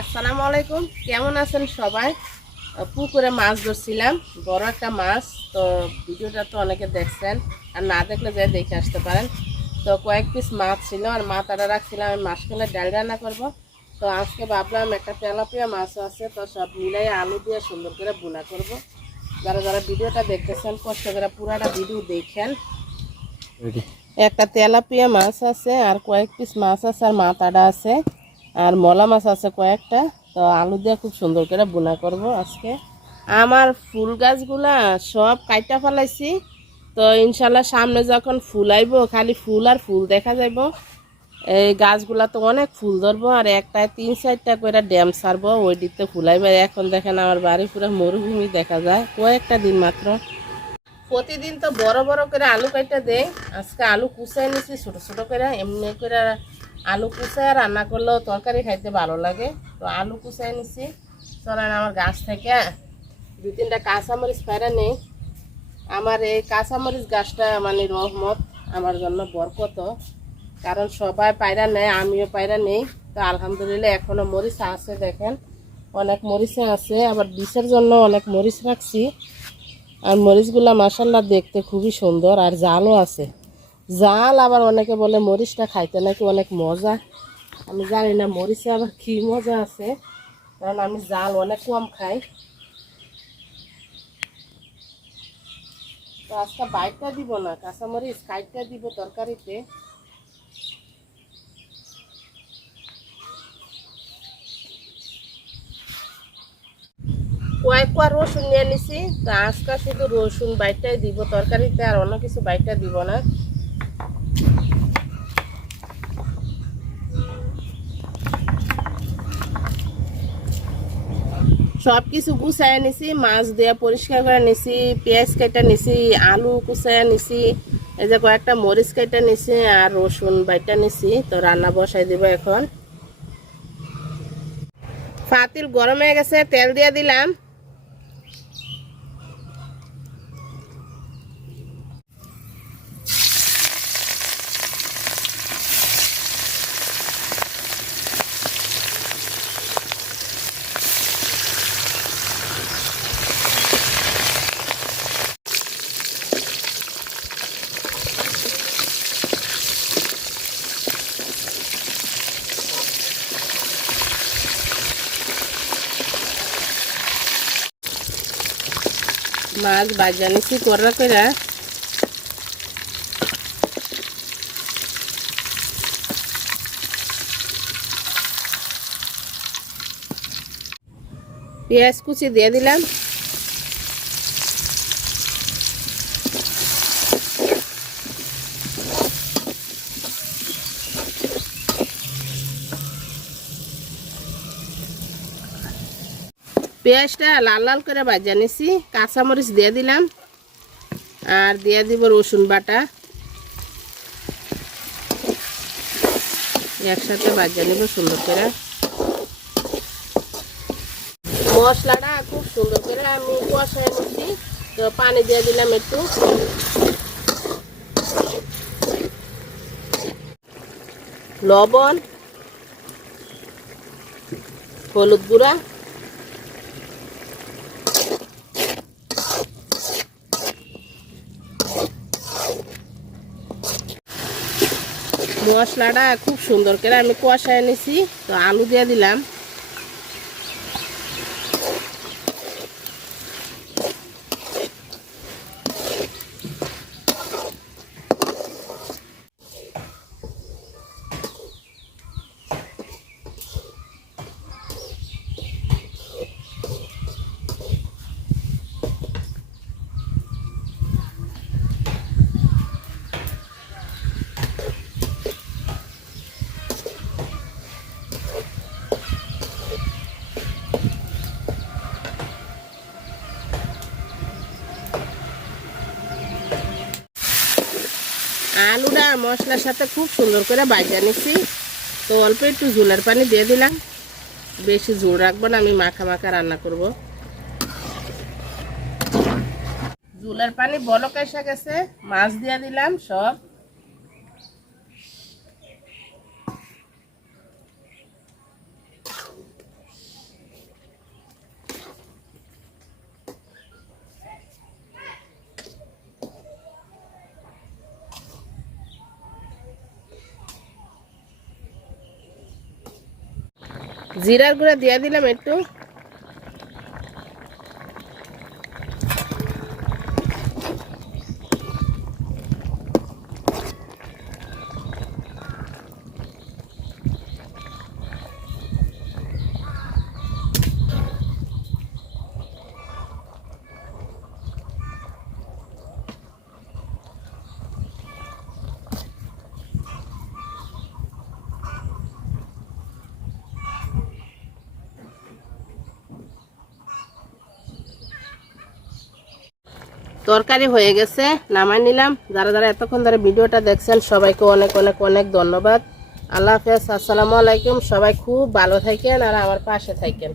আসসালামু আলাইকুম, কেমন আছেন সবাই? পুকুরে মাছ ধরছিলাম, বড় একটা মাছ। তো ভিডিওটা তো অনেকে দেখছেন, আর না দেখলে যাই দেখে আসতে পারেন। তো কয়েক পিস মাছ ছিল, আর মাথাটা রাখছিলাম আমি মাছখানে ডাল রান্না করব। তো আজকে ভাবলাম একটা তেলাপিয়া মাছও আছে, তো সব মিলাই আলু দিয়ে সুন্দর করে ভুনা করব। যারা যারা ভিডিওটা দেখতেছেন কষ্ট করে পুরাটা ভিডিও দেখেন। একটা তেলাপিয়া মাছ আছে, আর কয়েক পিস মাছ আছে, আর মাথাটা আছে, আর মলা মাছ আছে কয়েকটা। তো আলু দিয়ে খুব সুন্দর করে বোনা করব আজকে। আমার ফুল গাছগুলা সব কাইটা ফেলাইছি। তো ইনশাল্লাহ সামনে যখন ফুল আইব, খালি ফুল আর ফুল দেখা যাইব। এই গাছগুলা তো অনেক ফুল ধরবো, আর একটায় 3-4টা করে ড্যাম ছাড়বো, ওই দিকতে ফুল আইবে। এখন দেখেন আমার বাড়ি পুরো মরুভূমি দেখা যায়, কয়েকটা দিন মাত্র। প্রতিদিন তো বড় বড় করে আলু কাইটা দেয়, আজকে আলু কুচাই নিছি ছোট ছোট করে। এমনি করে আলু কুচাই রান্না করলেও তরকারি খাইতে ভালো লাগে। তো আলু কুচাই নিছি। চলেন আমার গাছ থেকে 2-3টা কাঁচামরিচ পায়রা নেই। আমার এই কাঁচামরিচ গাছটা মানে রহমত, আমার জন্য বরকত। কারণ সবাই পায়রা নেয়, আমিও পায়রা নেই। তো আলহামদুলিল্লাহ এখনো মরিচ আছে, দেখেন অনেক মরিচ আছে। আবার বিষের জন্য অনেক মরিচ রাখছি। আর মরিচগুলা মাশাল্লাহ দেখতে খুবই সুন্দর, আর জালও আছে। জাল আবার অনেকে বলে মরিচটা খাইতে নাকি অনেক মজা। আমি জানি না মরিচে আবার কি মজা আছে, কারণ আমি জাল অনেক কম খাই। তো আজকে বাইটটা দিব না, কাঁচামরিচ কাইটটা দিব তরকারিতে। কয়েকবার রসুন নিয়ে নিছি, তো আজকে শুধু রসুন বাইটটাই দিব তরকারিতে, আর অন্য কিছু বাইটটা দিব না। সব কিছু গুছাই নিছি, মাছ দিয়ে পরিষ্কার করে নিছি, পেঁয়াজ কেটে নিছি, আলু কুচাই নিছি, এই যে কয়েকটা মরিচ কেটে নিছি, আর রসুন বাইটা নিছি। তো রান্না বসাই দিব এখন। পাতিল গরম হয়ে গেছে, তেল দিয়ে দিলাম। মাছ ভাজা নিছি কড়া করে। পেঁয়াজ কুচি দিয়ে দিলাম। পেঁয়াজটা লাল লাল করে ভাজা নিছি, কাঁচামরিচ দিয়ে দিলাম, আর দিয়ে দিব রসুন বাটা। একসাথে ভাজা নিব সুন্দর করে। মশলাটা খুব সুন্দর করে আমি কষাই নিচ্ছি। তো পানি দিয়ে দিলাম একটু, লবণ, হলুদ গুঁড়া, মশলাটা খুব সুন্দর করে আমি কষাই নিছি। তো আলু দিয়ে দিলাম। আলুটা মশলার সাথে খুব সুন্দর করে ভাজা নিছি। তো অল্প একটু ঝোলের পানি দিয়ে দিলাম, বেশি ঝোল রাখবো না, আমি মাখা মাখা রান্না করব। ঝোলের পানি বলক এসে গেছে, মাছ দিয়ে দিলাম সব। জিরার গুঁড়া দিয়ে দিলাম একটু। তরকারি হয়ে গেছে, নামাই নিলাম। যারা যারা এতক্ষণ ধরে ভিডিওটা দেখছেন সবাইকে অনেক অনেক অনেক ধন্যবাদ। আল্লাহ হাফেজ, আসসালামু আলাইকুম। সবাই খুব ভালো থাকেন আর আমার পাশে থাকেন।